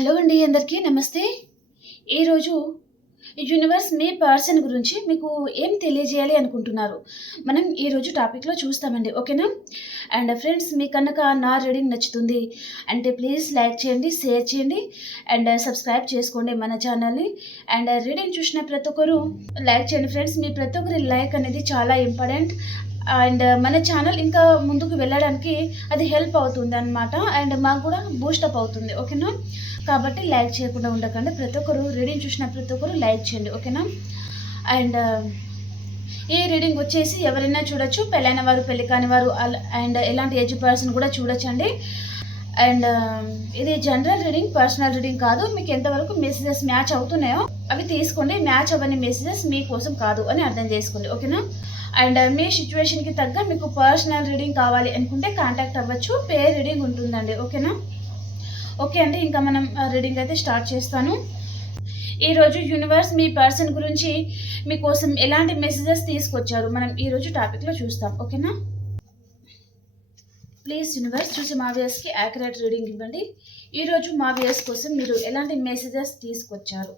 Hello అండి అందరికీ నమస్తే. ఈరోజు యూనివర్స్ మీ పర్సన్ గురించి మీకు ఏం తెలియజేయాలి అనుకుంటున్నారు? మనం ఈరోజు టాపిక్లో చూస్తామండి ఓకేనా అండ్ ఫ్రెండ్స్ మీ కనుక నా రీడింగ్ నచ్చుతుంది అంటే ప్లీజ్ లైక్ చేయండి షేర్ చేయండి అండ్ సబ్స్క్రైబ్ చేసుకోండి మన ఛానల్ని అండ్ రీడింగ్ చూసిన ప్రతి ఒక్కరు లైక్ చేయండి. ఫ్రెండ్స్ మీ ప్రతి ఒక్కరి లైక్ అనేది చాలా ఇంపార్టెంట్ అండ్ మన ఛానల్ ఇంకా ముందుకు వెళ్ళడానికి అది హెల్ప్ అవుతుంది అనమాట అండ్ మాకు కూడా బూస్టప్ అవుతుంది ఓకేనా? కాబట్టి లైక్ చేయకుండా ఉండకండి. ప్రతి ఒక్కరు రీడింగ్ చూసిన ప్రతి ఒక్కరు లైక్ చేయండి ఓకేనా? అండ్ ఈ రీడింగ్ వచ్చేసి ఎవరైనా చూడొచ్చు పెళ్ళైన వారు పెళ్ళి కాని వారు అండ్ ఎలాంటి ఏజ్ పర్సన్ కూడా చూడొచ్చండి. అండ్ ఇది జనరల్ రీడింగ్ పర్సనల్ రీడింగ్ కాదు. మీకు ఎంతవరకు మెసేజెస్ మ్యాచ్ అవుతున్నాయో అవి తీసుకోండి. మ్యాచ్ అవ్వని మెసేజెస్ మీకోసం కాదు అని అర్థం చేసుకోండి ఓకేనా? అండ్ uh, మీ సిచ్యువేషన్కి తగ్గ మీకు పర్సనల్ రీడింగ్ కావాలి అనుకుంటే కాంటాక్ట్ అవ్వచ్చు. పే రీడింగ్ ఉంటుందండి. ఓకేనా? ఓకే అండి ఇంకా మనం uh, రీడింగ్ అయితే స్టార్ట్ చేస్తాను. ఈరోజు యూనివర్స్ మీ పర్సన్ గురించి మీకోసం ఎలాంటి మెసేజెస్ తీసుకొచ్చారు? మనం ఈరోజు టాపిక్లో చూస్తాం. ఓకేనా? ప్లీజ్ యూనివర్స్ చూసి మా వ్యూయర్స్కి యాక్యురేట్ రీడింగ్ ఇవ్వండి. ఈరోజు మా వ్యూయర్స్ కోసం మీరు ఎలాంటి మెసేజెస్ తీసుకొచ్చారు?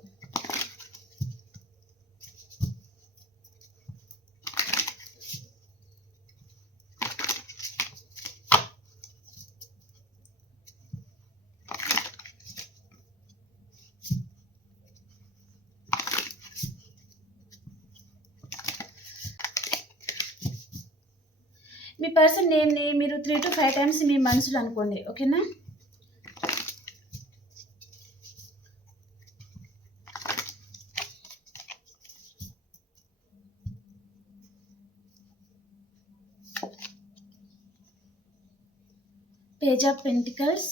మీ పర్సన్ నేమ్ని మీరు త్రీ టు ఫైవ్ టైమ్స్ మీ మనసులో అనుకోండి ఓకేనా? Page of pentacles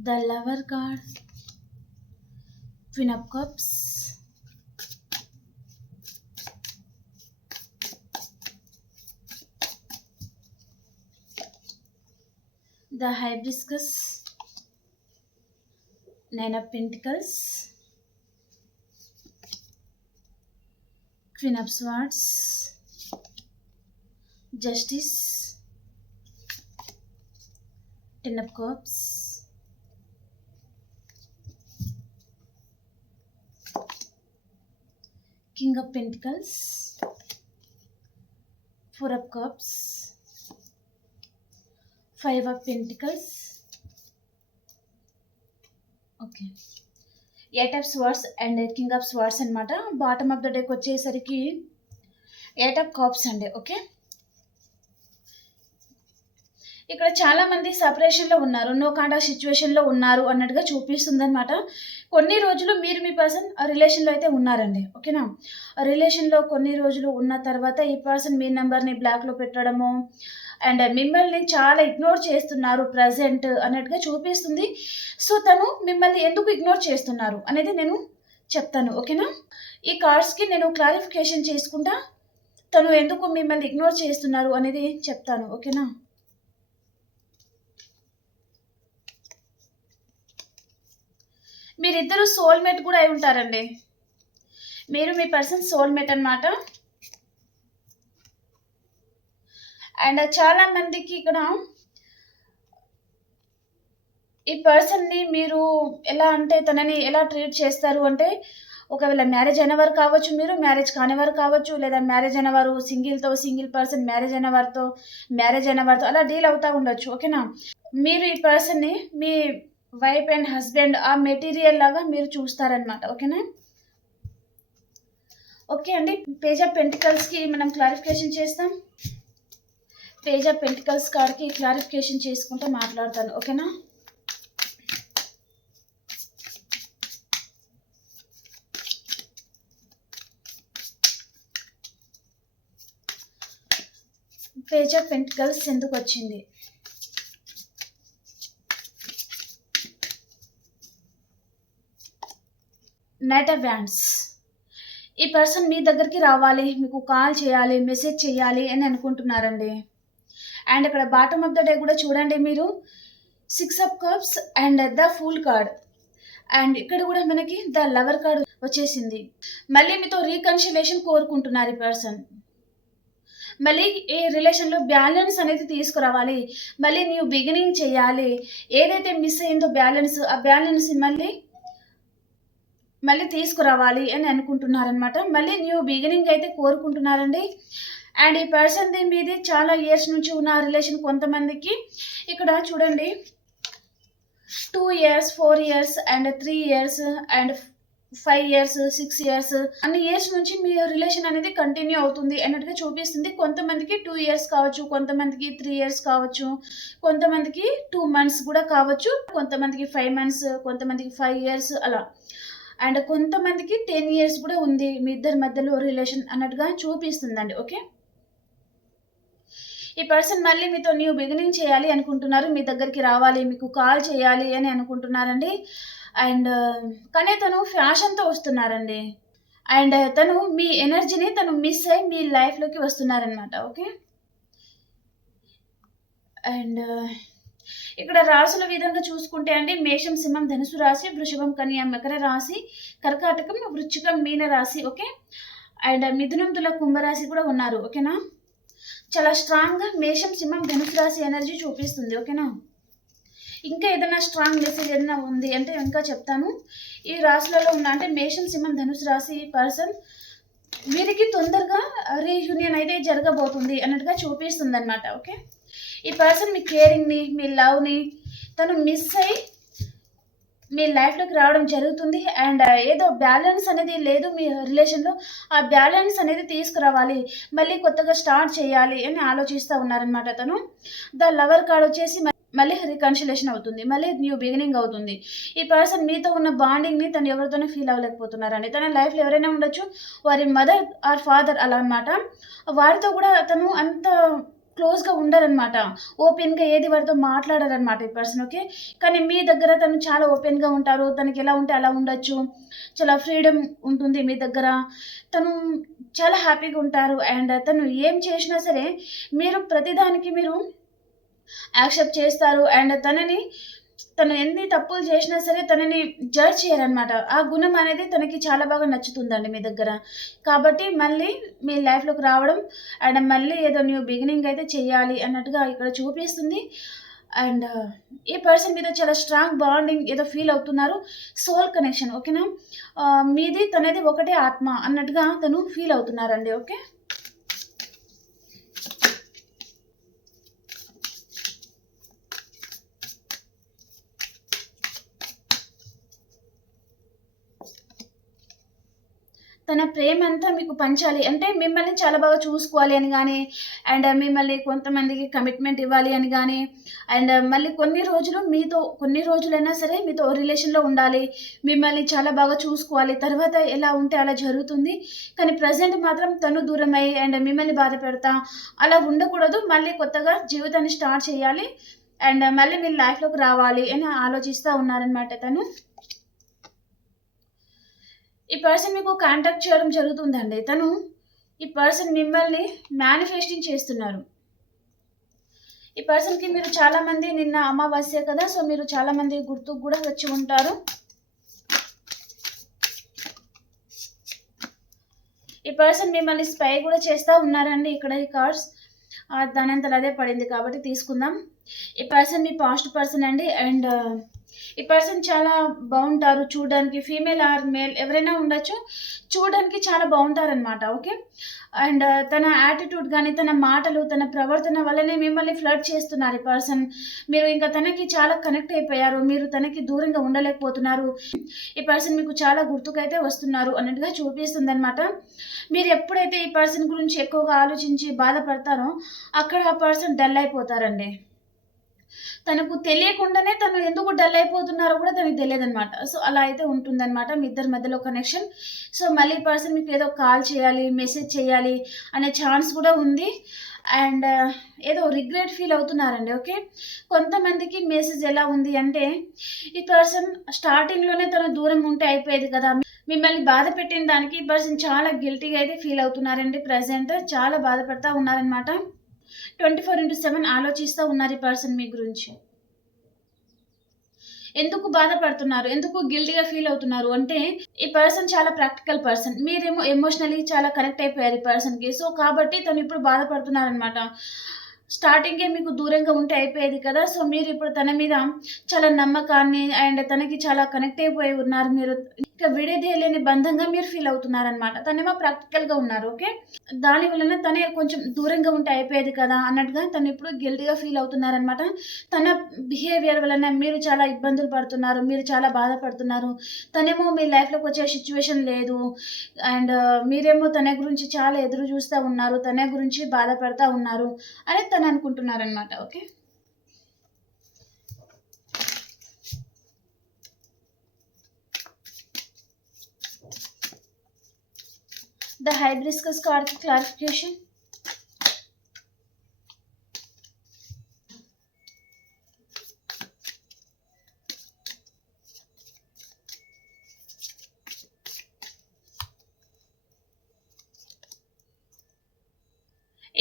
the lover card queen of cups the hibiscus nine of pentacles queen of swords justice ten of cups king of pentacles four of cups five of pentacles okay eight of swords and king of swords అనమాట bottom of the డేకి వచ్చేసరికి eight of cups అండి okay ఇక్కడ చాలా మంది సపరేషన్లో ఉన్నారు no కాండా సిచ్యువేషన్లో ఉన్నారు అన్నట్టుగా చూపిస్తుంది అనమాట కొన్ని రోజులు మీరు మీ పర్సన్ రిలేషన్లో అయితే ఉన్నారండి ఓకేనా రిలేషన్లో కొన్ని రోజులు ఉన్న తర్వాత ఈ పర్సన్ మీ నెంబర్ని బ్లాక్లో పెట్టడము అండ్ మిమ్మల్ని చాలా ఇగ్నోర్ చేస్తున్నారు ప్రజెంట్ అన్నట్టుగా చూపిస్తుంది. సో తను మిమ్మల్ని ఎందుకు ఇగ్నోర్ చేస్తున్నారు అనేది నేను చెప్తాను ఓకేనా? ఈ కార్డ్స్కి నేను క్లారిఫికేషన్ చేసుకుంటా తను ఎందుకు మిమ్మల్ని ఇగ్నోర్ చేస్తున్నారు అనేది చెప్తాను ఓకేనా? మీరిద్దరు సోల్మేట్ కూడా అయి ఉంటారండి. మీరు మీ పర్సన్ సోల్మేట్ అనమాట అండ్ చాలా మందికి ఇక్కడ ఈ పర్సన్ని మీరు ఎలా అంటే తనని ఎలా ట్రీట్ చేస్తారు అంటే ఒకవేళ మ్యారేజ్ అయినవారు కావచ్చు మీరు మ్యారేజ్ కాని వారు కావచ్చు లేదా మ్యారేజ్ అయినవారు సింగిల్తో సింగిల్ పర్సన్ మ్యారేజ్ అయినవారితో మ్యారేజ్ అయినవారితో అలా డీల్ అవుతూ ఉండొచ్చు ఓకేనా? మీరు ఈ పర్సన్ని మీ వైఫ్ అండ్ హస్బెండ్ ఆ మెటీరియల్ లాగా మీరు చూస్తారనమాట ఓకేనా? ఓకే అండి పేజ్ ఆఫ్ పెంటికల్స్కి మనం క్లారిఫికేషన్ చేస్తాం. పేజ్ ఆఫ్ పెంటికల్స్ కార్డ్కి క్లారిఫికేషన్ చేసుకుంటూ మాట్లాడతాను ఓకేనా? పేజ్ ఆఫ్ పెంటికల్స్ ఎందుకు వచ్చింది? నైట్ ఆఫ్ వ్యాండ్స్ ఈ పర్సన్ మీ దగ్గరికి రావాలి మీకు కాల్ చేయాలి మెసేజ్ చేయాలి అని అనుకుంటున్నారండి. అండ్ ఇక్కడ బాటమ్ ఆఫ్ ద డే కూడా చూడండి మీరు. Six of cups and the fool card and ఇక్కడ కూడా మనకి ద లవర్ కార్డ్ వచ్చేసింది. మళ్ళీ మీతో రీకన్సిలేషన్ కోరుకుంటున్నారు ఈ పర్సన్ మళ్ళీ ఈ రిలేషన్లో బ్యాలెన్స్ అనేది తీసుకురావాలి. మళ్ళీ న్యూ బిగినింగ్ చేయాలి. ఏదైతే మిస్ అయిందో బ్యాలెన్స్ ఆ బ్యాలెన్స్ మళ్ళీ మళ్ళీ తీసుకురావాలి అని అనుకుంటున్నారనమాట మళ్ళీ న్యూ బిగినింగ్ అయితే కోరుకుంటున్నారండి. అండ్ ఈ పర్సన్ది మీది చాలా ఇయర్స్ నుంచి ఉన్న రిలేషన్ కొంతమందికి ఇక్కడ చూడండి two years four years and three years and five years six years అన్ని ఇయర్స్ నుంచి మీ రిలేషన్ అనేది కంటిన్యూ అవుతుంది. అన్నట్టుగా చూపిస్తుంది. కొంతమందికి టూ ఇయర్స్ కావచ్చు కొంతమందికి త్రీ ఇయర్స్ కావచ్చు కొంతమందికి టూ మంత్స్ కూడా కావచ్చు కొంతమందికి ఫైవ్ మంత్స్ కొంతమందికి ఫైవ్ ఇయర్స్ అలా. అండ్ కొంతమందికి టెన్ ఇయర్స్ కూడా ఉంది. మీ ఇద్దరి మధ్యలో రిలేషన్ అన్నట్టుగా చూపిస్తుందండి. ఓకే ఈ పర్సన్ మళ్ళీ మీతో న్యూ బిగినింగ్ చేయాలి అనుకుంటున్నారు మీ దగ్గరికి రావాలి మీకు కాల్ చేయాలి అని అనుకుంటున్నారండి. అండ్ uh, కానీ తను ఫ్యాషన్తో వస్తున్నారండి. అండ్ uh, తను మీ ఎనర్జీని తను మిస్ అయ్యి మీ లైఫ్లోకి వస్తున్నారనమాట ఓకే అండ్ uh, ఇక్కడ రాసుల విధంగా చూసుకుంటే అండి మేషం సింహం ధనుసు రాశి వృషభం కన్యా మకర రాశి కర్కాటకం వృచ్చికం మీన రాశి ఓకే అండ్ మిథునం తుల కుంభరాశి కూడా ఉన్నారు ఓకేనా చాలా స్ట్రాంగ్గా మేషం సింహం ధనుసు రాశి ఎనర్జీ చూపిస్తుంది ఓకేనా ఇంకా ఏదైనా స్ట్రాంగ్ మెసేజ్ ఏదైనా ఉంది అంటే ఇంకా చెప్తాను. ఈ రాశులలో ఉన్న అంటే మేషం సింహం ధనుసు రాశి పర్సన్ వీరికి తొందరగా రీయూనియన్ అయితే జరగబోతుంది అన్నట్టుగా చూపిస్తుంది అనమాట ఓకే ఈ పర్సన్ మీ కేరింగ్ని మీ లవ్ని తను మిస్ అయ్యి మీ లైఫ్లోకి రావడం జరుగుతుంది. అండ్ uh, ఏదో బ్యాలెన్స్ అనేది లేదు మీ రిలేషన్లో ఆ బ్యాలెన్స్ అనేది తీసుకురావాలి. మళ్ళీ కొత్తగా స్టార్ట్ చేయాలి అని ఆలోచిస్తూ ఉన్నారనమాట తను ద లవర్ కార్డ్ వచ్చేసి మళ్ళీ రికన్సిలేషన్ అవుతుంది. మళ్ళీ న్యూ బిగినింగ్ అవుతుంది. ఈ పర్సన్ మీతో ఉన్న బాండింగ్ని తను ఎవరితోనే ఫీల్ అవ్వలేకపోతున్నారండి తన లైఫ్లో ఎవరైనా ఉండొచ్చు. వారి మదర్ ఆర్ ఫాదర్ అలా అనమాట వారితో కూడా తను అంత క్లోజ్గా ఉండరనమాట ఓపెన్గా ఏది వారితో మాట్లాడారనమాట ఈ పర్సన్ ఓకే? కానీ మీ దగ్గర తను చాలా ఓపెన్గా ఉంటారు. తనకి ఎలా ఉంటే అలా ఉండొచ్చు. చాలా ఫ్రీడమ్ ఉంటుంది మీ దగ్గర. తను చాలా హ్యాపీగా ఉంటారు. అండ్ తను ఏం చేసినా సరే మీరు ప్రతిదానికి మీరు యాక్సెప్ట్ చేస్తారు. అండ్ తనని తను ఎన్ని తప్పులు చేసినా సరే తనని జడ్జ్ చేయరనమాట ఆ గుణం అనేది తనకి చాలా బాగా నచ్చుతుందండి మీ దగ్గర. కాబట్టి మళ్ళీ మీ లైఫ్లోకి రావడం అండ్ మళ్ళీ ఏదో న్యూ బిగినింగ్ అయితే చేయాలి అన్నట్టుగా ఇక్కడ చూపిస్తుంది. అండ్ ఈ పర్సన్ మీద చాలా స్ట్రాంగ్ బాండింగ్ ఏదో ఫీల్ అవుతున్నారు. సోల్ కనెక్షన్ ఓకేనా మీది తనది ఒకటే ఆత్మ అన్నట్టుగా తను ఫీల్ అవుతున్నారండి ఓకే తన ప్రేమ అంతా మీకు పంచాలి. అంటే మిమ్మల్ని చాలా బాగా చూసుకోవాలి అని కానీ అండ్ మిమ్మల్ని కొంతమందికి కమిట్మెంట్ ఇవ్వాలి అని కానీ అండ్ మళ్ళీ కొన్ని రోజులు మీతో కొన్ని రోజులైనా సరే మీతో రిలేషన్లో ఉండాలి. మిమ్మల్ని చాలా బాగా చూసుకోవాలి. తర్వాత ఎలా ఉంటే అలా జరుగుతుంది. కానీ ప్రజెంట్ మాత్రం తను దూరం అయ్యి అండ్ మిమ్మల్ని బాధ పెడతా అలా ఉండకూడదు. మళ్ళీ కొత్తగా జీవితాన్ని స్టార్ట్ చేయాలి. అండ్ మళ్ళీ మీ లైఫ్లోకి రావాలి అని ఆలోచిస్తూ ఉన్నారనమాట తను. ఈ పర్సన్ మీకు కాంటాక్ట్ చేయడం జరుగుతుందండి. తను ఈ పర్సన్ మిమ్మల్ని మేనిఫెస్టింగ్ చేస్తున్నారు. ఈ పర్సన్కి మీరు చాలామంది నిన్న అమావాస్య కదా సో మీరు చాలామంది గుర్తుకు కూడా వచ్చి ఉంటారు. ఈ పర్సన్ మిమ్మల్ని స్పై కూడా చేస్తూ ఉన్నారండి ఇక్కడ ఈ కార్డ్స్ దానంతలో అదే పడింది కాబట్టి తీసుకుందాం. ఈ పర్సన్ మీ పాస్ట్ పర్సన్ అండి. అండ్ ఈ పర్సన్ చాలా బాగుంటారు. చూడడానికి ఫీమేల్ ఆర్ మేల్ ఎవరైనా ఉండొచ్చు. చూడడానికి చాలా బాగుంటారనమాట ఓకే అండ్ uh, తన యాటిట్యూడ్ కానీ తన మాటలు తన ప్రవర్తన వల్లనే మిమ్మల్ని ఫ్లడ్ చేస్తున్నారు ఈ పర్సన్ మీరు ఇంకా తనకి చాలా కనెక్ట్ అయిపోయారు. మీరు తనకి దూరంగా ఉండలేకపోతున్నారు. ఈ పర్సన్ మీకు చాలా గుర్తుకైతే వస్తున్నారు అన్నట్టుగా చూపిస్తుంది అనమాట మీరు ఎప్పుడైతే ఈ పర్సన్ గురించి ఎక్కువగా ఆలోచించి బాధపడతారో అక్కడ ఆ పర్సన్ డల్ అయిపోతారండి. తనకు తెలియకుండానే తను ఎందుకు డల్ అయిపోతున్నారో కూడా తనకు తెలియదు అనమాట సో అలా అయితే ఉంటుందన్నమాట మీ ఇద్దరి మధ్యలో కనెక్షన్ సో మళ్ళీ పర్సన్ మీకు ఏదో కాల్ చేయాలి మెసేజ్ చేయాలి అనే ఛాన్స్ కూడా ఉంది. అండ్ uh, ఏదో రిగ్రెట్ ఫీల్ అవుతున్నారండి ఓకే కొంతమందికి మెసేజ్ ఎలా ఉంది అంటే ఈ పర్సన్ స్టార్టింగ్లోనే తను దూరం ఉంటే అయిపోయేది కదా. మిమ్మల్ని బాధ పెట్టిన దానికి ఈ పర్సన్ చాలా గిల్టీగా అయితే ఫీల్ అవుతున్నారండి ప్రజెంట్ చాలా బాధపడతా ఉన్నారనమాట ట్వంటీ ఫోర్ ఇంటూ సెవెన్ ఆలోచిస్తూ ఉన్నారు ఈ పర్సన్ మీ గురించి. ఎందుకు బాధపడుతున్నారు? ఎందుకు గిల్టీగా ఫీల్ అవుతున్నారు? అంటే ఈ పర్సన్ చాలా ప్రాక్టికల్ పర్సన్. మీరేమో ఎమోషనలీ చాలా కనెక్ట్ అయిపోయారు ఈ పర్సన్కి. సో కాబట్టి తను ఇప్పుడు బాధపడుతున్నారనమాట స్టార్టింగే మీకు దూరంగా ఉంటే అయిపోయేది కదా. సో మీరు ఇప్పుడు తన మీద చాలా నమ్మకాన్ని అండ్ తనకి చాలా కనెక్ట్ అయిపోయి ఉన్నారు మీరు. ఇక విడదీయలేని బంధంగా మీరు ఫీల్ అవుతున్నారనమాట తనేమో ప్రాక్టికల్గా ఉన్నారు ఓకే దాని వలన తనే కొంచెం దూరంగా ఉంటే అయిపోయేది కదా అన్నట్టుగా తను ఇప్పుడు గిల్టీగా ఫీల్ అవుతున్నారనమాట తన బిహేవియర్ వలన మీరు చాలా ఇబ్బందులు పడుతున్నారు మీరు చాలా బాధపడుతున్నారు. తనేమో మీ లైఫ్లోకి వచ్చే సిచ్యువేషన్ లేదు. అండ్ uh, మీరేమో తన గురించి చాలా ఎదురు చూస్తూ ఉన్నారు తన గురించి బాధపడతా ఉన్నారు అని తను అనుకుంటున్నారనమాట ఓకే the hibiscus clarification.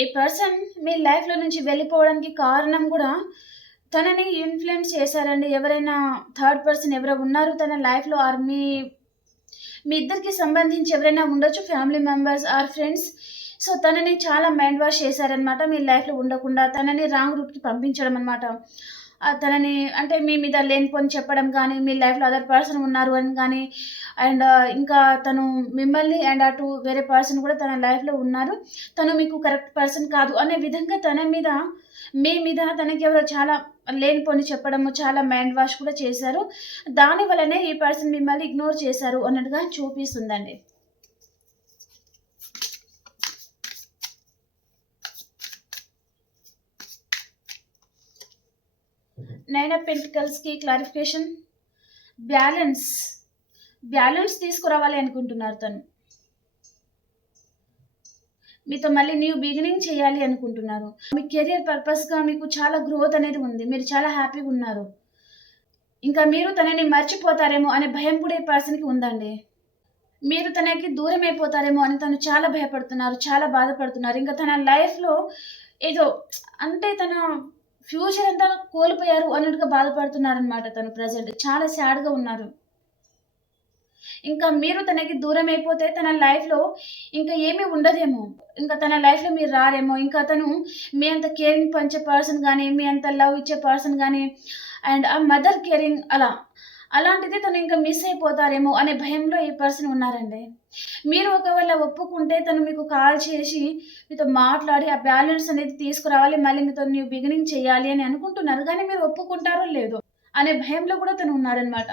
ఈ పర్సన్ మీ లైఫ్లో నుంచి వెళ్ళిపోవడానికి కారణం కూడా తనని ఇన్ఫ్లుయెన్స్ చేశారండి. ఎవరైనా థర్డ్ పర్సన్ ఎవరో ఉన్నారు తన లైఫ్లో ఆర్ మీ మీ ఇద్దరికి సంబంధించి ఎవరైనా ఉండొచ్చు family members or friends so తనని చాలా మైండ్ వాష్ చేశారనమాట మీ లైఫ్లో ఉండకుండా తనని రాంగ్ రూట్కి పంపించడం అనమాట తనని అంటే మీ మీద లేనిపోని చెప్పడం కానీ మీ లైఫ్లో అదర్ పర్సన్ ఉన్నారు అని కానీ అండ్ ఇంకా తను మిమ్మల్ని అండ్ అటు వేరే పర్సన్ కూడా తన లైఫ్లో ఉన్నారు. తను మీకు కరెక్ట్ పర్సన్ కాదు అనే విధంగా తన మీద మీ మీద తనకి ఎవరో చాలా లేనిపోని చెప్పడము చాలా మైండ్ వాష్ కూడా చేశారు. దాని వల్లనే ఈ పర్సన్ మిమ్మల్ని ఇగ్నోర్ చేశారు అన్నట్టుగా చూపిస్తుందండి. నైన్ ఆఫ్ పెంటికల్స్కి క్లారిఫికేషన్ బ్యాలెన్స్ బ్యాలెన్స్ తీసుకురావాలి అనుకుంటున్నారు తను. మీతో మళ్ళీ న్యూ బిగినింగ్ చేయాలి అనుకుంటున్నారు. మీ కెరియర్ పర్పస్గా మీకు చాలా గ్రోత్ అనేది ఉంది. మీరు చాలా హ్యాపీగా ఉన్నారు. ఇంకా మీరు తనని మర్చిపోతారేమో అనే భయం కూడా ఈ పర్సన్కి ఉందండి. మీరు తనకి దూరం అయిపోతారేమో అని తను చాలా భయపడుతున్నారు చాలా బాధపడుతున్నారు. ఇంకా తన లైఫ్లో ఏదో అంటే తన ఫ్యూచర్ అంతా కోల్పోయారు అన్నట్టుగా బాధపడుతున్నారు అనమాట తను ప్రజెంట్. చాలా సాడ్గా ఉన్నారు. ఇంకా మీరు తనకి దూరం అయిపోతే తన లైఫ్లో ఇంకా ఏమీ ఉండదేమో. ఇంకా తన లైఫ్లో మీరు రారేమో. ఇంకా తను మీ అంత కేరింగ్ పంచే పర్సన్ కానీ మీ అంత లవ్ ఇచ్చే పర్సన్ కానీ అండ్ ఆ మదర్ కేరింగ్ అలా అలాంటిది తను ఇంకా మిస్ అయిపోతారేమో అనే భయంలో ఈ పర్సన్ ఉన్నారండి. మీరు ఒకవేళ ఒప్పుకుంటే తను మీకు కాల్ చేసి మీతో మాట్లాడి ఆ బ్యాలెన్స్ అనేది తీసుకురావాలి మళ్ళీ మీతో న్యూ బిగినింగ్ చేయాలి అని అనుకుంటున్నారు. కానీ మీరు ఒప్పుకుంటారో లేదో అనే భయంలో కూడా తను ఉన్నారనమాట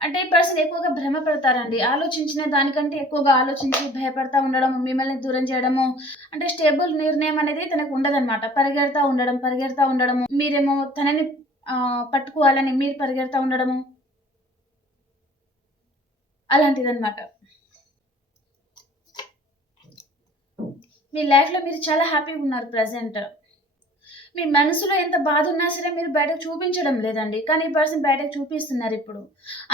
అంటే ఈ పర్సన్ ఎక్కువగా భ్రమ పడతారండి ఆలోచించిన దానికంటే ఎక్కువగా ఆలోచించి భయపడతా ఉండడం మిమ్మల్ని దూరం చేయడము అంటే స్టేబుల్ నిర్ణయం అనేది తనకు ఉండదన్నమాట. పరిగెడతా ఉండడం పరిగెడతా ఉండడము మీరేమో తనని పట్టుకోవాలని మీరు పరిగెడతా ఉండడము అలాంటిదన్నమాట. మీ లైఫ్లో మీరు చాలా హ్యాపీగా ఉన్నారు ప్రజెంట్. మీ మనసులో ఎంత బాధ ఉన్నా సరే మీరు బయటకు చూపించడం లేదండి. కానీ ఈ పర్సన్ బయటకు చూపిస్తున్నారు ఇప్పుడు.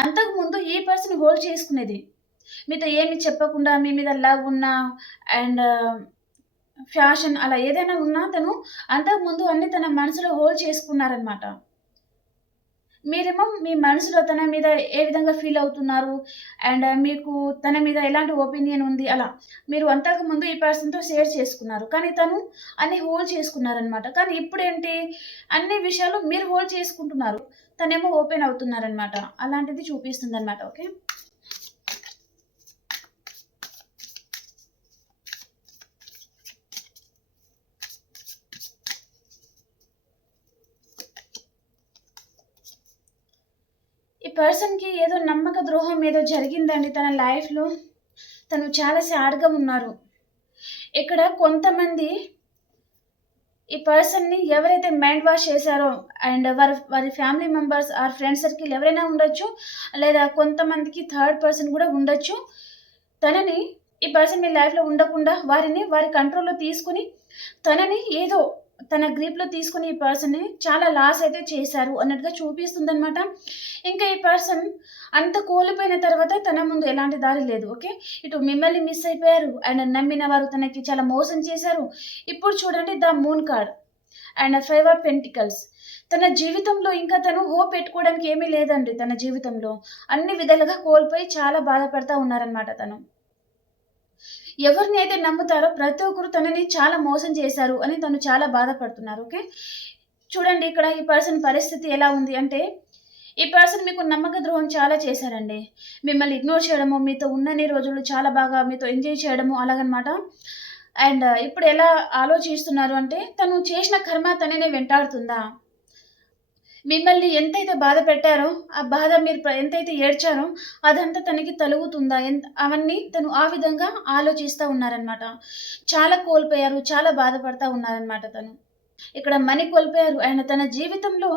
అంతకుముందు ఈ పర్సన్ హోల్డ్ చేసుకునేది. మీతో ఏమి చెప్పకుండా మీ మీద లవ్ ఉన్నా అండ్ ఫ్యాషన్ అలా ఏదైనా ఉన్నా తను అంతకుముందు అన్ని తన మనసులో హోల్డ్ చేసుకున్నారనమాట మీరేమో మీ మనసులో తన మీద ఏ విధంగా ఫీల్ అవుతున్నారు? అండ్ uh, మీకు తన మీద ఎలాంటి ఒపీనియన్ ఉంది? అలా మీరు అంతకుముందు ఈ పర్సన్తో షేర్ చేసుకున్నారు. కానీ తను అన్ని హోల్డ్ చేసుకున్నారనమాట కానీ ఇప్పుడు ఏంటి అన్ని విషయాలు మీరు హోల్డ్ చేసుకుంటున్నారు. తనేమో ఓపెన్ అవుతున్నారనమాట అలాంటిది చూపిస్తుంది అనమాట ఓకే పర్సన్కి ఏదో నమ్మక ద్రోహం ఏదో జరిగిందండి తన లైఫ్లో. తను చాలా సాడ్గా ఉన్నారు. ఇక్కడ కొంతమంది ఈ పర్సన్ని ఎవరైతే మైండ్ వాష్ చేశారో అండ్ వారి వారి family members or friend circle ఎవరైనా ఉండొచ్చు లేదా కొంతమందికి థర్డ్ పర్సన్ కూడా ఉండొచ్చు. తనని ఈ పర్సన్ మీ లైఫ్లో ఉండకుండా వారిని వారి కంట్రోల్లో తీసుకుని తనని ఏదో తన గ్రీప్లో తీసుకుని ఈ పర్సన్ని చాలా లాస్ అయితే చేశారు అన్నట్టుగా చూపిస్తుంది అనమాట ఇంకా ఈ పర్సన్ అంత కోల్పోయిన తర్వాత తన ముందు ఎలాంటి దారి లేదు ఓకే ఇటు మిమ్మల్ని మిస్ అయిపోయారు అండ్ నమ్మిన వారు తనకి చాలా మోసం చేశారు. ఇప్పుడు చూడండి the moon card and five of pentacles తన జీవితంలో ఇంకా తను హోప్ పెట్టుకోవడానికి ఏమీ లేదండి తన జీవితంలో. అన్ని విధాలుగా కోల్పోయి చాలా బాధపడతా ఉన్నారనమాట తను. ఎవరిని అయితే నమ్ముతారో ప్రతి ఒక్కరు తనని చాలా మోసం చేశారు అని తను చాలా బాధపడుతున్నారు ఓకే? చూడండి ఇక్కడ ఈ పర్సన్ పరిస్థితి ఎలా ఉంది అంటే ఈ పర్సన్ మీకు నమ్మక ద్రోహం చాలా చేశారండి. మిమ్మల్ని ఇగ్నోర్ చేయడము మీతో ఉన్నన్ని రోజులు చాలా బాగా మీతో ఎంజాయ్ చేయడము అలాగనమాట. అండ్ ఇప్పుడు ఎలా ఆలోచిస్తున్నారు అంటే తను చేసిన కర్మ తననే వెంటాడుతుందా? మిమ్మల్ని ఎంతైతే బాధ పెట్టారో ఆ బాధ మీరు ఎంతైతే ఏడ్చారో అదంతా తనకి తలుగుతుందా? అవన్నీ తను ఆ విధంగా ఆలోచిస్తూ ఉన్నారనమాట చాలా కోల్పోయారు చాలా బాధపడతా ఉన్నారనమాట తను. ఇక్కడ మనీ కోల్పోయారు. ఆయన తన జీవితంలో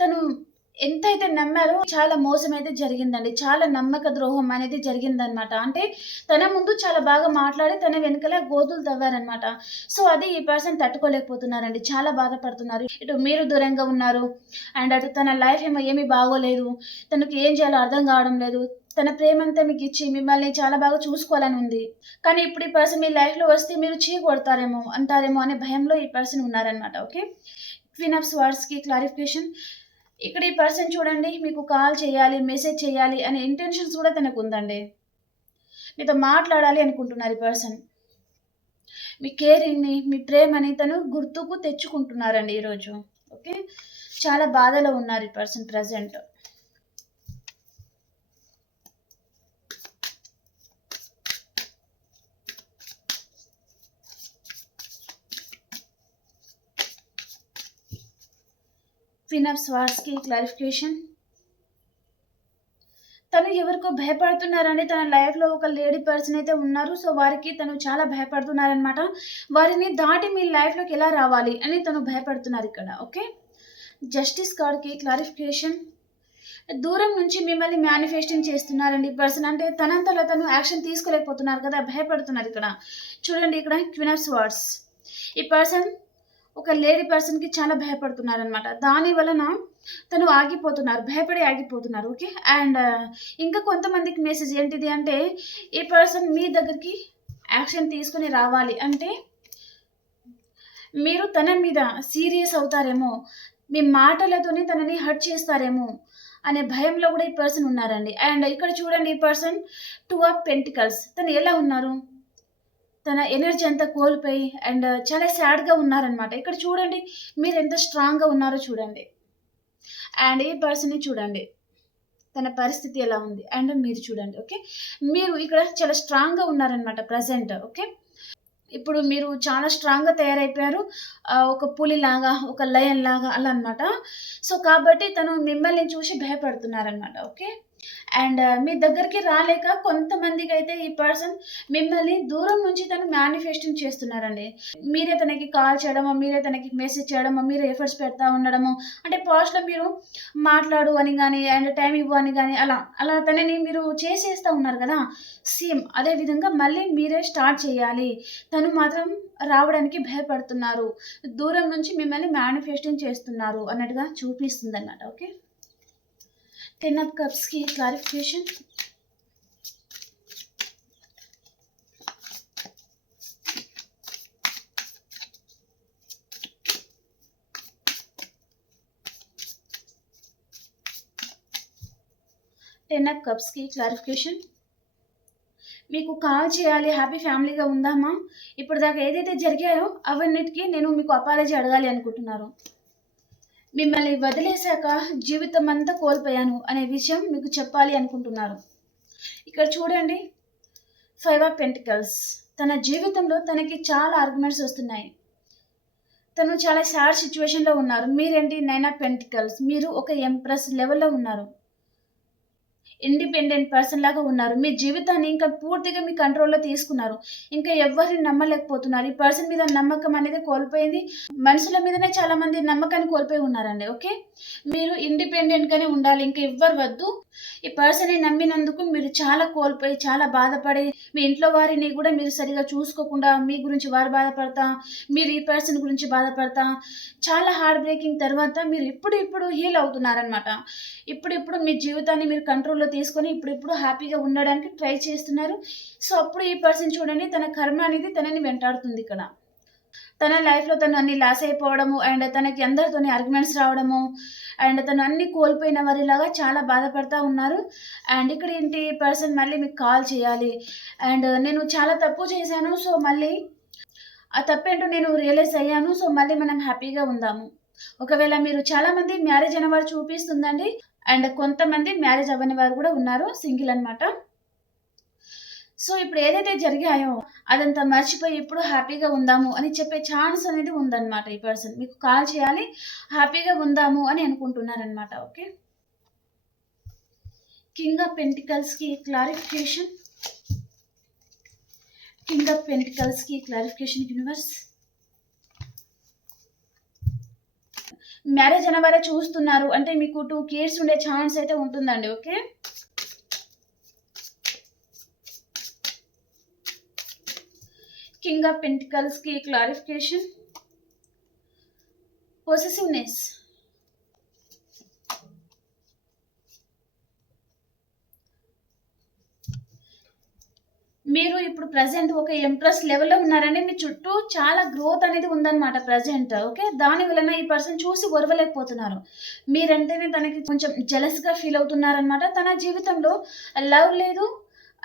తను ఎంతైతే నమ్మారో చాలా మోసం అయితే జరిగిందండి. చాలా నమ్మక ద్రోహం అనేది జరిగిందనమాట అంటే తన ముందు చాలా బాగా మాట్లాడి తన వెనుకల గోతులు తవ్వారనమాట సో అది ఈ పర్సన్ తట్టుకోలేకపోతున్నారండి. చాలా బాధపడుతున్నారు. ఇటు మీరు దూరంగా ఉన్నారు. అండ్ అటు తన లైఫ్ ఏమో ఏమీ బాగోలేదు. తనకి ఏం చేయాలో అర్థం కావడం లేదు. తన ప్రేమంతా మీకు ఇచ్చి మిమ్మల్ని చాలా బాగా చూసుకోవాలని ఉంది. కానీ ఇప్పుడు ఈ పర్సన్ మీ లైఫ్లో వస్తే మీరు చీ కొడతారేమో అంటారేమో అనే భయంలో ఈ పర్సన్ ఉన్నారనమాట ఓకే? క్వీన్ ఆఫ్ స్వార్డ్స్కి క్లారిఫికేషన్. ఇక్కడ ఈ పర్సన్ చూడండి మీకు కాల్ చేయాలి మెసేజ్ చేయాలి అనే ఇంటెన్షన్స్ కూడా తనకు ఉందండి మీతో మాట్లాడాలి అనుకుంటున్నారు ఈ పర్సన్ మీ కేరింగ్ని మీ ప్రేమని తను గుర్తుకు తెచ్చుకుంటున్నారండి ఈరోజు. ఓకే చాలా బాధలో ఉన్నారు ఈ పర్సన్ ప్రజెంట్ క్వీన్ ఆఫ్ స్వార్డ్స్కి క్లారిఫికేషన్? తను ఎవరికో భయపడుతున్నారని తన లైఫ్లో ఒక లేడీ పర్సన్ అయితే ఉన్నారు సో వారికి తను చాలా భయపడుతున్నారనమాట వారిని దాటి మీ లైఫ్లోకి ఎలా రావాలి అని తను భయపడుతున్నారు ఇక్కడ ఓకే? జస్టిస్ కార్డ్కి క్లారిఫికేషన్. దూరం నుంచి మిమ్మల్ని మేనిఫెస్టింగ్ చేస్తున్నారండి పర్సన్. అంటే తనంతలో తను యాక్షన్ తీసుకోలేకపోతున్నారు కదా భయపడుతున్నారు ఇక్కడ. చూడండి ఇక్కడ క్వినప్స్ ఆఫ్ స్వార్డ్స్ ఈ పర్సన్ ఒక లేడీ పర్సన్కి చాలా భయపడుతున్నారనమాట దాని వలన తను ఆగిపోతున్నారు భయపడి ఆగిపోతున్నారు ఓకే? అండ్ ఇంకా కొంతమందికి మెసేజ్ ఏంటిది అంటే ఈ పర్సన్ మీ దగ్గరికి యాక్షన్ తీసుకుని రావాలి. అంటే మీరు తన మీద సీరియస్ అవుతారేమో మీ మాటలతోనే తనని హర్ట్ చేస్తారేమో అనే భయంలో కూడా ఈ పర్సన్ ఉన్నారండి. అండ్ ఇక్కడ చూడండి ఈ పర్సన్ టూ ఆఫ్ పెంటికల్స్. తను ఎలా ఉన్నారు? తన ఎనర్జీ అంతా కోల్పోయి అండ్ చాలా సాడ్గా ఉన్నారనమాట ఇక్కడ చూడండి మీరు ఎంత స్ట్రాంగ్గా ఉన్నారో చూడండి. అండ్ ఈ పర్సన్ని చూడండి తన పరిస్థితి ఎలా ఉంది అండ్ మీరు చూడండి ఓకే? మీరు ఇక్కడ చాలా స్ట్రాంగ్గా ఉన్నారనమాట ప్రజెంట్ ఓకే? ఇప్పుడు మీరు చాలా స్ట్రాంగ్గా తయారైపోయారు. ఒక పులిలాగా ఒక లయన్ లాగా అలా అనమాట సో కాబట్టి తను మిమ్మల్ని చూసి భయపడుతున్నారనమాట ఓకే? అండ్ uh, మీ దగ్గరికి రాలేక కొంతమందికి అయితే ఈ పర్సన్ మిమ్మల్ని దూరం నుంచి తను మేనిఫెస్టింగ్ చేస్తున్నారండి. మీరే తనకి కాల్ చేయడమో మీరే తనకి మెసేజ్ చేయడమో మీరే ఎఫర్ట్స్ పెడతా ఉండడము అంటే పాస్ట్లో మీరు మాట్లాడు అని కానీ అండ్ టైం ఇవ్వు అని కానీ అలా అలా తనని మీరు చేసేస్తూ ఉన్నారు కదా? సేమ్ అదే విధంగా మళ్ళీ మీరే స్టార్ట్ చేయాలి. తను మాత్రం రావడానికి భయపడుతున్నారు. దూరం నుంచి మిమ్మల్ని మేనిఫెస్టింగ్ చేస్తున్నారు అన్నట్టుగా చూపిస్తుంది అన్నమాట ఓకే టెన్ ఆఫ్ కప్స్కి క్లారిఫికేషన్ టెన్ ఆఫ్ కప్స్కి క్లారిఫికేషన్ మీకు కాల్ చేయాలి. హ్యాపీ ఫ్యామిలీగా ఉందామా? ఇప్పుడు దాకా ఏదైతే జరిగాయో అవన్నిటికీ నేను మీకు అపాలజీ అడగాలి అనుకుంటున్నాను. మిమ్మల్ని వదిలేశాక జీవితం అంతా కోల్పోయాను అనే విషయం మీకు చెప్పాలి అనుకుంటున్నారు. ఇక్కడ చూడండి. ఫైవ్ ఆఫ్ పెంటికల్స్ తన జీవితంలో తనకి చాలా ఆర్గ్యుమెంట్స్ వస్తున్నాయి. తను చాలా సాడ్ సిచ్యువేషన్లో ఉన్నారు. మీరేంటి? నైన్ ఆఫ్ పెంటికల్స్ మీరు ఒక ఎంప్రెస్ లెవెల్లో ఉన్నారు. ఇండిపెండెంట్ పర్సన్ లాగా ఉన్నారు. మీ జీవితాన్ని ఇంకా పూర్తిగా మీ కంట్రోల్లో తీసుకున్నారు. ఇంకా ఎవరిని నమ్మలేకపోతున్నారు. ఈ పర్సన్ మీద నమ్మకం అనేది కోల్పోయింది. మనుషుల మీదనే చాలా మంది నమ్మకాన్ని కోల్పోయి ఉన్నారండి. ఓకే మీరు ఇండిపెండెంట్గానే ఉండాలి. ఇంకా ఎవ్వరు వద్దు. ఈ పర్సన్ని నమ్మినందుకు మీరు చాలా కోల్పోయి చాలా బాధపడి మీ ఇంట్లో వారిని కూడా మీరు సరిగా చూసుకోకుండా మీ గురించి వారు బాధపడతా మీరు ఈ పర్సన్ గురించి బాధపడతా చాలా హార్డ్ బ్రేకింగ్ తర్వాత మీరు ఇప్పుడు ఇప్పుడు హీల్ అవుతున్నారనమాట ఇప్పుడిప్పుడు మీ జీవితాన్ని మీరు కంట్రోల్లో తీసుకొని ఇప్పుడిప్పుడు హ్యాపీగా ఉండడానికి ట్రై చేస్తున్నారు. సో అప్పుడు ఈ పర్సన్ చూడండి తన కర్మ అనేది తనని వెంటాడుతుంది ఇక్కడ. తన లైఫ్లో తను అన్ని లాస్ అయిపోవడము అండ్ తనకి అందరితోని ఆర్గ్యుమెంట్స్ రావడము అండ్ తను అన్ని కోల్పోయిన వారిలాగా చాలా బాధపడతా ఉన్నారు. అండ్ ఇక్కడ ఏంటి పర్సన్ మళ్ళీ మీకు కాల్ చేయాలి. అండ్ నేను చాలా తప్పు చేశాను సో మళ్ళీ ఆ తప్పేంటో నేను రియలైజ్ అయ్యాను సో మళ్ళీ మనం హ్యాపీగా ఉందాము. ఒకవేళ మీరు చాలా మంది మ్యారేజ్ అయిన వారు చూపిస్తుందండి. అండ్ కొంతమంది మ్యారేజ్ అవ్వని వారు కూడా ఉన్నారు సింగిల్ అనమాట సో ఇప్పుడు ఏదైతే జరిగాయో అదంతా మర్చిపోయి ఇప్పుడు హ్యాపీగా ఉందాము అని చెప్పే ఛాన్స్ అనేది ఉందన్నమాట ఈ పర్సన్. మీకు కాల్ చేయాలి హ్యాపీగా ఉందాము అని అనుకుంటున్నారనమాట ఓకే? కింగ్ ఆఫ్ పెంటికల్స్కి క్లారిఫికేషన్. కింగ్ ఆఫ్ పెంటికల్స్కి క్లారిఫికేషన్ యూనివర్స్. మ్యారేజ్ అనే వారే చూస్తున్నారు అంటే మీకు టూ కేర్స్ ఉండే ఛాన్స్ అయితే ఉంటుందండి ఓకే? కింగ్ ఆఫ్ పెంటికల్స్కి క్లారిఫికేషన్ పొసెసివ్నెస్ మీరు ఇప్పుడు ప్రజెంట్ ఒక ఎంప్రెస్ లెవెల్లో ఉన్నారని మీ చుట్టూ చాలా గ్రోత్ అనేది ఉందన్నమాట ప్రజెంట్ ఓకే దాని వలన ఈ పర్సన్ చూసి ఒరవలేకపోతున్నారు. మీరంటేనే తనకి కొంచెం జెలస్గా ఫీల్ అవుతున్నారనమాట తన జీవితంలో లవ్ లేదు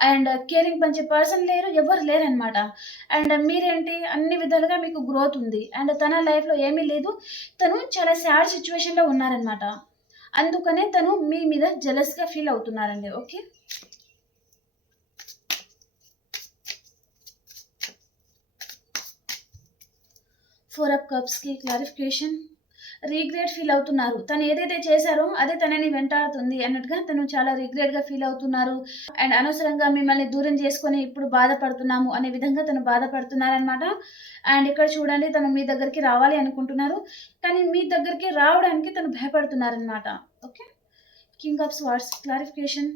అండ్ కేరింగ్ పంచే పర్సన్ లేరు ఎవరు లేరనమాట అండ్ మీరేంటి అన్ని విధాలుగా మీకు గ్రోత్ ఉంది. అండ్ తన లైఫ్లో ఏమీ లేదు. తను చాలా సాడ్ సిచ్యువేషన్లో ఉన్నారనమాట అందుకనే తను మీ మీద జెలస్గా ఫీల్ అవుతున్నారండి ఓకే? ఫోర్ అప్ కప్స్కి క్లారిఫికేషన్ రీగ్రేట్ ఫీల్ అవుతున్నారు. తను ఏదైతే చేశారో అదే తనని వెంటాడుతుంది అన్నట్టుగా తను చాలా రిగ్రెట్గా ఫీల్ అవుతున్నారు. అండ్ అనవసరంగా మిమ్మల్ని దూరం చేసుకొని ఇప్పుడు బాధపడుతున్నాము అనే విధంగా తను బాధపడుతున్నారనమాట అండ్ ఇక్కడ చూడండి తను మీ దగ్గరికి రావాలి అనుకుంటున్నారు. కానీ మీ దగ్గరికి రావడానికి తను భయపడుతున్నారనమాట okay? King of swords clarification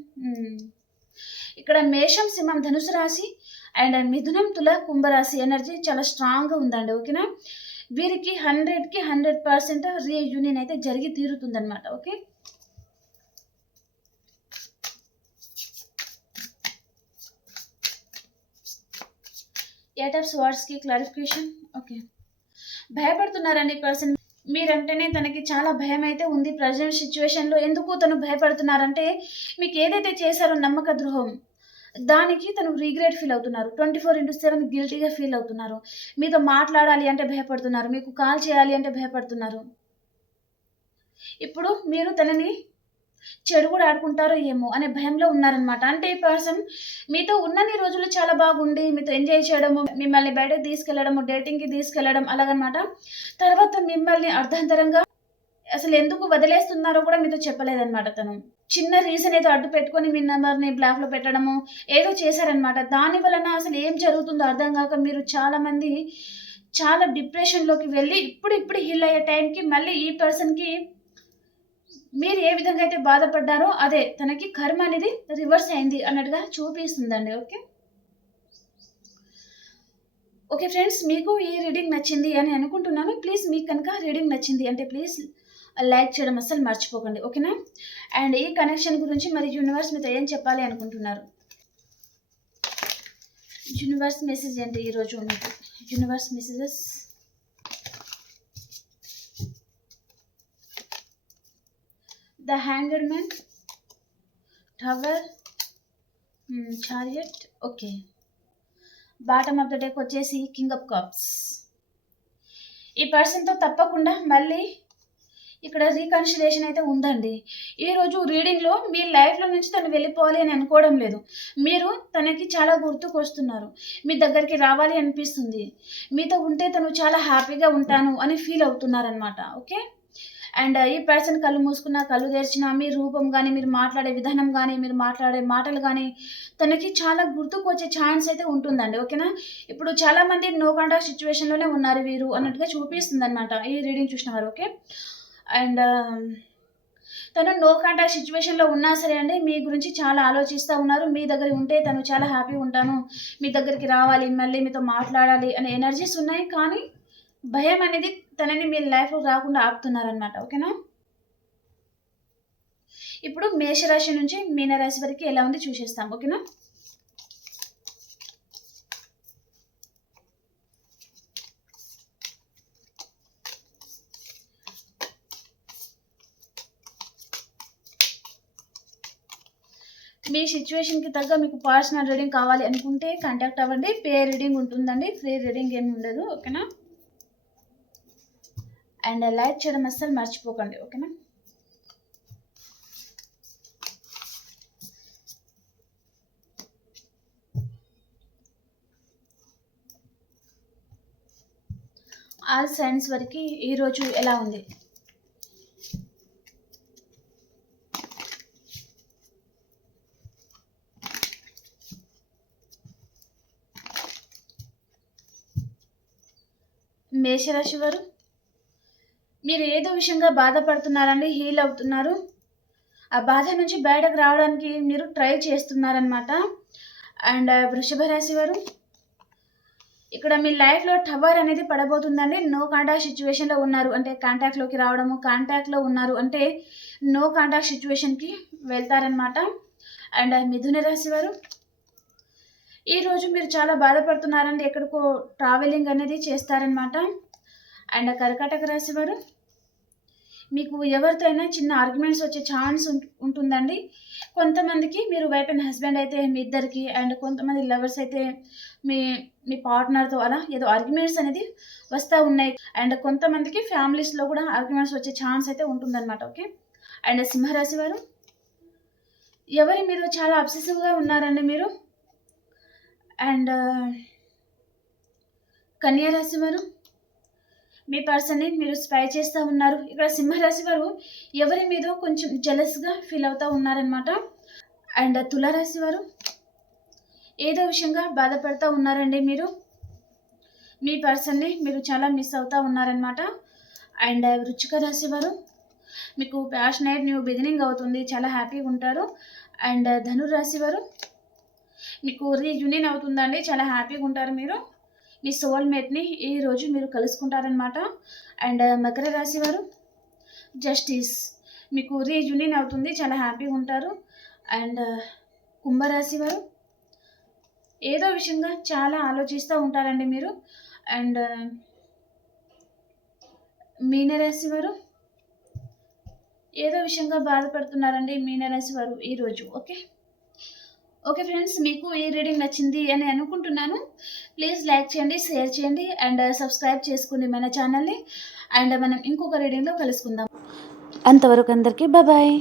ఇక్కడ మేషం సింహం ధనుసు రాశి అండ్ మిథునం తుల కుంభరాశి. ఎనర్జీ చాలా స్ట్రాంగ్గా ఉందండి. ఓకేనా? వీరికి హండ్రెడ్కి హండ్రెడ్ పర్సెంట్ రీయూనియన్ అయితే జరిగి తీరుతుందన్నమాట ఓకే? ఎయిట్ ఆఫ్ స్వార్డ్స్కి క్లారిఫికేషన్ ఓకే. భయపడుతున్నారండి పర్సన్ మీరంటేనే తనకి చాలా భయం అయితే ఉంది ప్రజెంట్ సిచ్యువేషన్లో ఎందుకు తను భయపడుతున్నారంటే మీకు ఏదైతే చేశారో నమ్మక ద్రోహం దానికి తను రీగ్రెట్ ఫీల్ అవుతున్నారు. ట్వంటీ ఫోర్ ఇంటూ సెవెన్ గిల్టీగా ఫీల్ అవుతున్నారు. మీతో మాట్లాడాలి అంటే భయపడుతున్నారు. మీకు కాల్ చేయాలి అంటే భయపడుతున్నారు. ఇప్పుడు మీరు తనని చెడు కూడా ఆడుకుంటారో ఏమో అనే భయంలో ఉన్నారనమాట అంటే ఈ పర్సన్ మీతో ఉన్నన్ని రోజులు చాలా బాగుండి మీతో ఎంజాయ్ చేయడము మిమ్మల్ని బయటకు తీసుకెళ్ళడము డేటింగ్కి తీసుకెళ్ళడం అలాగనమాట తర్వాత మిమ్మల్ని అర్ధాంతరంగా అసలు ఎందుకు వదిలేస్తున్నారో కూడా మీతో చెప్పలేదన్నమాట తను. చిన్న రీజన్ ఏదో అడ్డు పెట్టుకొని మీ నెంబర్ని బ్లాక్లో పెట్టడము ఏదో చేశారనమాట దాని వలన అసలు ఏం జరుగుతుందో అర్థం కాక మీరు చాలామంది చాలా డిప్రెషన్లోకి వెళ్ళి ఇప్పుడు ఇప్పుడు హీల్ అయ్యే టైంకి మళ్ళీ ఈ పర్సన్కి మీరు ఏ విధంగా అయితే బాధపడ్డారో అదే తనకి కర్మ అనేది రివర్స్ అయింది అన్నట్టుగా చూపిస్తుందండి ఓకే? ఓకే ఫ్రెండ్స్ మీకు ఈ రీడింగ్ నచ్చింది అని అనుకుంటున్నాను. ప్లీజ్ మీకు కనుక రీడింగ్ నచ్చింది అంటే ప్లీజ్ లైక్ చేయడం అస్సలు మర్చిపోకండి ఓకేనా? అండ్ ఈ కనెక్షన్ గురించి మరి యూనివర్స్ మీతో ఏం చెప్పాలి అనుకుంటున్నారు? యూనివర్స్ మెసేజ్ ఏంటి ఈరోజు మీకు? Universe messages the hanger man tower chariot okay bottom of the deck వచ్చేసి కింగ్ ఆఫ్ కప్స్ ఈ పర్సన్తో తప్పకుండా మళ్ళీ ఇక్కడ రీకన్సిలేషన్ అయితే ఉందండి. ఈరోజు రీడింగ్లో మీ లైఫ్లో నుంచి తను వెళ్ళిపోవాలి అని అనుకోవడం లేదు. మీరు తనకి చాలా గుర్తుకొస్తున్నారు మీ దగ్గరికి రావాలి అనిపిస్తుంది. మీతో ఉంటే తను చాలా హ్యాపీగా ఉంటాను అని ఫీల్ అవుతున్నారనమాట ఓకే అండ్ uh, ఈ పర్సన్ కళ్ళు మూసుకున్న కళ్ళు తెరిచిన మీ రూపం కానీ మీరు మాట్లాడే విధానం కానీ మీరు మాట్లాడే మాటలు కానీ తనకి చాలా గుర్తుకు వచ్చే ఛాన్స్ అయితే ఉంటుందండి. ఓకేనా ఇప్పుడు చాలామంది నో కాంటాక్ట్ సిచ్యువేషన్లోనే ఉన్నారు వీరు అన్నట్టుగా చూపిస్తుంది అనమాట ఈ రీడింగ్ చూసిన వారు ఓకే అండ్ um, తను నో కాంటాక్ట్ సిచ్యువేషన్లో ఉన్నా సరే అండి మీ గురించి చాలా ఆలోచిస్తూ ఉన్నారు. మీ దగ్గర ఉంటే తను చాలా హ్యాపీ ఉంటాను. మీ దగ్గరికి రావాలి మళ్ళీ మీతో మాట్లాడాలి అనే ఎనర్జీస్ ఉన్నాయి. కానీ భయం అనేది తనని మీ లైఫ్లో రాకుండా ఆపుతున్నారనమాట ఓకేనా ఇప్పుడు మేషరాశి నుంచి మీనరాశి వరకు ఎలా ఉంది చూసేస్తాం. ఓకేనా మీ సిచ్యువేషన్కి తగ్గ మీకు పర్సనల్ రీడింగ్ కావాలి అనుకుంటే కాంటాక్ట్ అవ్వండి. పే రీడింగ్ ఉంటుందండి. ఫ్రీ రీడింగ్ ఏమి ఉండదు. ఓకేనా? అండ్ లైక్ చేయడం అస్సలు మర్చిపోకండి. ఓకేనా? ఆల్ సైన్స్ వరకు ఈరోజు ఎలా ఉంది? మేషరాశి వారు మీరు ఏదో విషయంగా బాధపడుతున్నారండి హీల్ అవుతున్నారు. ఆ బాధ నుంచి బయటకు రావడానికి మీరు ట్రై చేస్తున్నారనమాట అండ్ వృషభ రాశి వారు ఇక్కడ మీ లైఫ్లో టవర్ అనేది పడబోతుందండి. నో కాంటాక్ట్ సిచ్యువేషన్లో ఉన్నారు. అంటే కాంటాక్ట్లోకి రావడము కాంటాక్ట్లో ఉన్నారు అంటే నో కాంటాక్ట్ సిచ్యువేషన్కి వెళ్తారనమాట అండ్ మిథున రాశి వారు ఈరోజు మీరు చాలా బాధపడుతున్నారండి. ఎక్కడికో ట్రావెలింగ్ అనేది చేస్తారనమాట అండ్ కర్కాటక రాశి వారు మీకు ఎవరితో అయినా చిన్న ఆర్గ్యుమెంట్స్ వచ్చే ఛాన్స్ ఉంటుందండి. కొంతమందికి మీరు వైఫ్ అండ్ హస్బెండ్ అయితే మీ ఇద్దరికి అండ్ కొంతమంది లవర్స్ అయితే మీ మీ పార్ట్నర్తో అలా ఏదో ఆర్గ్యుమెంట్స్ అనేది వస్తూ ఉన్నాయి. అండ్ కొంతమందికి ఫ్యామిలీస్లో కూడా ఆర్గ్యుమెంట్స్ వచ్చే ఛాన్స్ అయితే ఉంటుందన్నమాట. ఓకే? అండ్ సింహరాశి వారు ఎవరి మీద చాలా అబ్సెసివ్గా ఉన్నారండి మీరు? అండ్ కన్యారాశి వారు మీ పర్సన్ని మీరు స్పై చేస్తూ ఉన్నారు. ఇక్కడ సింహరాశి వారు ఎవరి మీద కొంచెం జలస్గా ఫీల్ అవుతూ ఉన్నారనమాట అండ్ తులారాశి వారు ఏదో విషయంగా బాధపడుతూ ఉన్నారండి మీరు. మీ పర్సన్ని మీరు చాలా మిస్ అవుతూ ఉన్నారనమాట అండ్ వృచ్చిక రాశి వారు మీకు ప్యాషనేట్ న్యూ బిగినింగ్ అవుతుంది. చాలా హ్యాపీగా ఉంటారు. అండ్ ధనురాశి వారు మీకు రీయూనియన్ అవుతుందండి. చాలా హ్యాపీగా ఉంటారు మీరు. మీ సోల్మేట్ని ఈరోజు మీరు కలుసుకుంటారనమాట అండ్ uh, మకర రాశి వారు జస్టిస్ మీకు రీయూనియన్ అవుతుంది. చాలా హ్యాపీగా ఉంటారు. అండ్ uh, కుంభరాశి వారు ఏదో విషయంగా చాలా ఆలోచిస్తూ ఉంటారండి మీరు. అండ్ uh, మీనరాశి వారు ఏదో విషయంగా బాధపడుతున్నారండి మీనరాశి వారు ఈరోజు ఓకే ఓకే ఫ్రెండ్స్ మీకు ఈ రీడింగ్ నచ్చింది అని అనుకుంటున్నాను. ప్లీజ్ లైక్ చేయండి షేర్ చేయండి అండ్ సబ్స్క్రైబ్ చేసుకోండి మన ఛానల్ని. అండ్ మనం ఇంకొక రీడింగ్లో కలుసుకుందాం. అంతవరకు అందరికీ బాయ్